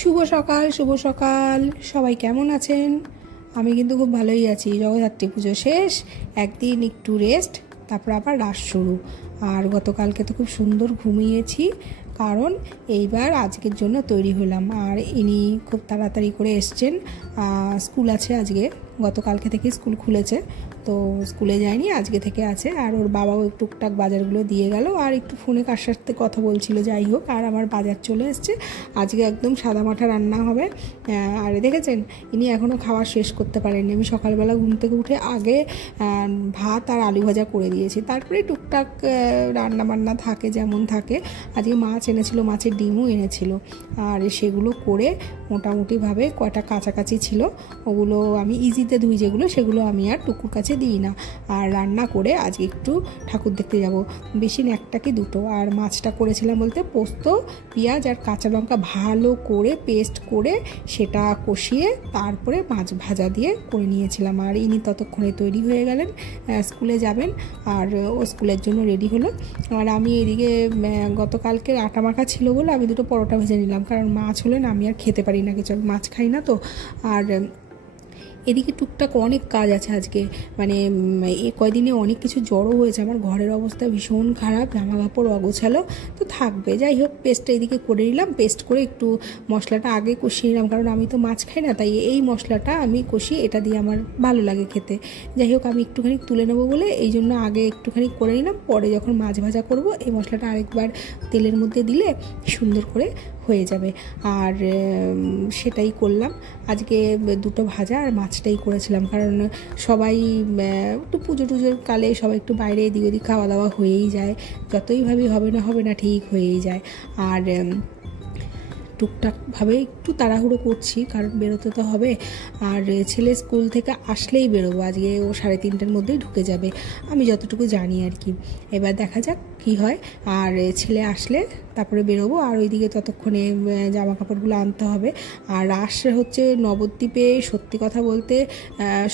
শুভ সকাল সবাই কেমন আছেন? আমি কিন্তু খুব ভালোই আছি। জগদ্ধাত্রী পুজো শেষ, একদিন একটু রেস্ট, তারপর আবার রাত শুরু। আর গতকালকে তো খুব সুন্দর ঘুমিয়েছি, কারণ এইবার আজকের জন্য তৈরি হলাম। আর ইনি খুব তাড়াতাড়ি করে এসছেন, স্কুল আছে আজকে, গতকালকে থেকে স্কুল খুলেছে, তো স্কুলে যায়নি, আজকে থেকে আছে। আর ওর বাবাও একটু টুকটাক বাজারগুলো দিয়ে গেল, আর একটু ফোনে কার সাথে কথা বলছিল, যাই হোক। আর আমার বাজার চলে এসছে, আজকে একদম সাদা মাঠা রান্না হবে। আর দেখেছেন, ইনি এখনও খাওয়া শেষ করতে পারেননি। আমি সকালবেলা ঘুম থেকে উঠে আগে ভাত আর আলু ভাজা করে দিয়েছি, তারপরে টুকটাক রান্না বান্না থাকে যেমন থাকে। আজকে মাছ এনেছিল, মাছের ডিমও এনেছিল, আর সেগুলো করে মোটামুটিভাবে কয়টা কাছাকাছি ছিল, ওগুলো আমি ইজিতে ধুই যেগুলো, সেগুলো আমি আর টুকুর কাছে দিই না। আর রান্না করে আজকে একটু ঠাকুর দেখতে যাব, বেশি না, একটা কি দুটো। আর মাছটা করেছিলাম বলতে পোস্ত, পেঁয়াজ আর কাঁচা লঙ্কা ভালো করে পেস্ট করে সেটা কষিয়ে তারপরে মাছ ভাজা দিয়ে করে নিয়েছিলাম। আর ইনি ততক্ষণে তৈরি হয়ে গেলেন, স্কুলে যাবেন, আর ও স্কুলের জন্য রেডি হলো। আর আমি এদিকে গতকালকে আটা মাখা ছিল বলে আমি দুটো পরোটা ভেজে নিলাম, কারণ মাছ হলে না আমি আর খেতে পারি না কিছু, মাছ খাই না তো। আর এদিকে টুকটাক অনেক কাজ আছে আজকে, মানে এ কয়দিনে অনেক কিছু জড়ো হয়েছে, আমার ঘরের অবস্থা ভীষণ খারাপ, জামা কাপড় অগোছালো তো থাকবে। যাই হোক, পেস্টটা এদিকে করে নিলাম, পেস্ট করে একটু মশলাটা আগে কষিয়ে নিলাম, কারণ আমি তো মাছ খাই না, তাই এই মশলাটা আমি কষিয়ে এটা দিয়ে আমার ভালো লাগে খেতে। যাই হোক, আমি একটুখানি তুলে নেবো বলে এই জন্য আগে একটুখানি করে নিলাম, পরে যখন মাছ ভাজা করব এই মশলাটা আরেকবার তেলের মধ্যে দিলে সুন্দর করে হয়ে যাবে। আর সেটাই করলাম আজকে, দুটো ভাজা আর মাছটাই করেছিলাম, কারণ সবাই একটু পুজো টুজোর কালে সবাই একটু বাইরে এদিক ওদিক খাওয়া দাওয়া হয়েই যায়, যতই ভাবি হবে না ঠিক হয়েই যায়। আর টুকটাকভাবে একটু তাড়াহুড়ো করছি, কারণ বেরোতে তো হবে। আর ছেলে স্কুল থেকে আসলেই বেরোবো, আজকে ও 3:30টার মধ্যেই ঢুকে যাবে, আমি যতটুকু জানি আর কি। এবার দেখা যাক কি হয়। আর ছেলে আসলে তারপরে বেরোবো, আর ওইদিকে ততক্ষণে জামা কাপড়গুলো আনতে হবে। আর রাস হচ্ছে নবদ্বীপে, সত্যি কথা বলতে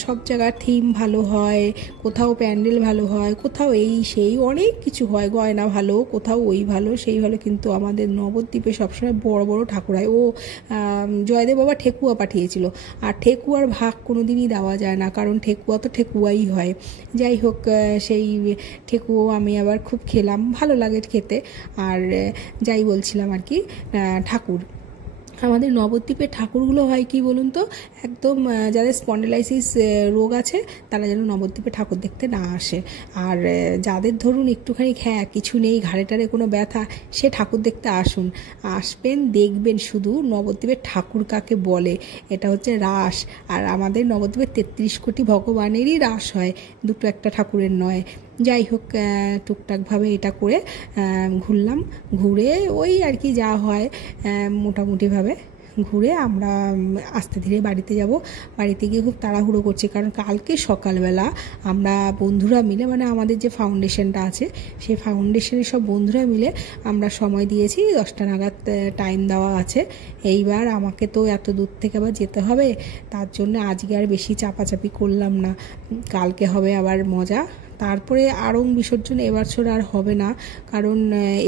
সব জায়গার থিম ভালো হয়, কোথাও প্যান্ডেল ভালো হয়, কোথাও এই সেই অনেক কিছু হয়, গয়না ভালো, কোথাও ওই ভালো সেই ভালো, কিন্তু আমাদের নবদ্বীপে সবসময় বড় বড় ঠাকুর হয়। ও জয়দেব বাবা ঠেকুয়া পাঠিয়েছিল, আর ঠেকুয়ার ভাগ কোনো দিনই দেওয়া যায় না, কারণ ঠেকুয়া তো ঠেকুয়াই হয়। যাই হোক, সেই ঠেকুয়াও আমি আবার খুব খেলাম, ভালো লাগে খেতে। আর যাই বলছিলাম আর কি, ঠাকুর আমাদের নবদ্বীপের ঠাকুরগুলো হয় কি বলুন তো, একদম যাদের স্পন্ডিলাইসিস রোগ আছে তারা যেন নবদ্বীপে ঠাকুর দেখতে না আসে। আর যাদের ধরুন একটুখানি কিছু নেই, ঘাড়ে টাড়ে কোনো ব্যথা, সে ঠাকুর দেখতে আসবেন, দেখবেন শুধু নবদ্বীপের ঠাকুর কাকে বলে। এটা হচ্ছে রাস, আর আমাদের নবদ্বীপের 33 কোটি ভগবানেরই রাস হয়, দুটো একটা ঠাকুরের নয়। যাই হোক, টুকটাকভাবে এটা করে ঘুরলাম, ঘুরে ওই আর কি যা হয় মোটামুটিভাবে ঘুরে আমরা আস্তে ধীরে বাড়িতে যাব। বাড়িতে গিয়ে খুব তাড়াহুড়ো করছি, কারণ কালকে সকালবেলা আমরা বন্ধুরা মিলে, মানে আমাদের যে ফাউন্ডেশনটা আছে সেই ফাউন্ডেশনের সব বন্ধুরা মিলে আমরা সময় দিয়েছি 10টা নাগাদ টাইম দেওয়া আছে। এইবার আমাকে তো এত দূর থেকে আবার যেতে হবে, তার জন্য আজকে আর বেশি চাপাচাপি করলাম না, কালকে হবে আবার মজা। তারপরে আড়ং বিসর্জন এবছর আর হবে না, কারণ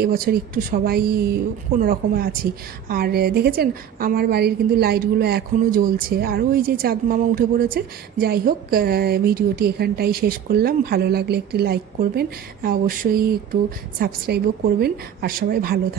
এবছর একটু সবাই কোনো রকমে আছি। আর দেখেছেন আমার বাড়ির কিন্তু লাইটগুলো এখনও জ্বলছে, আর ওই যে চাঁদ মামা উঠে পড়েছে। যাই হোক, ভিডিওটি এখানটাই শেষ করলাম, ভালো লাগলে একটি লাইক করবেন, অবশ্যই একটু সাবস্ক্রাইবও করবেন, আর সবাই ভালো থাকবেন।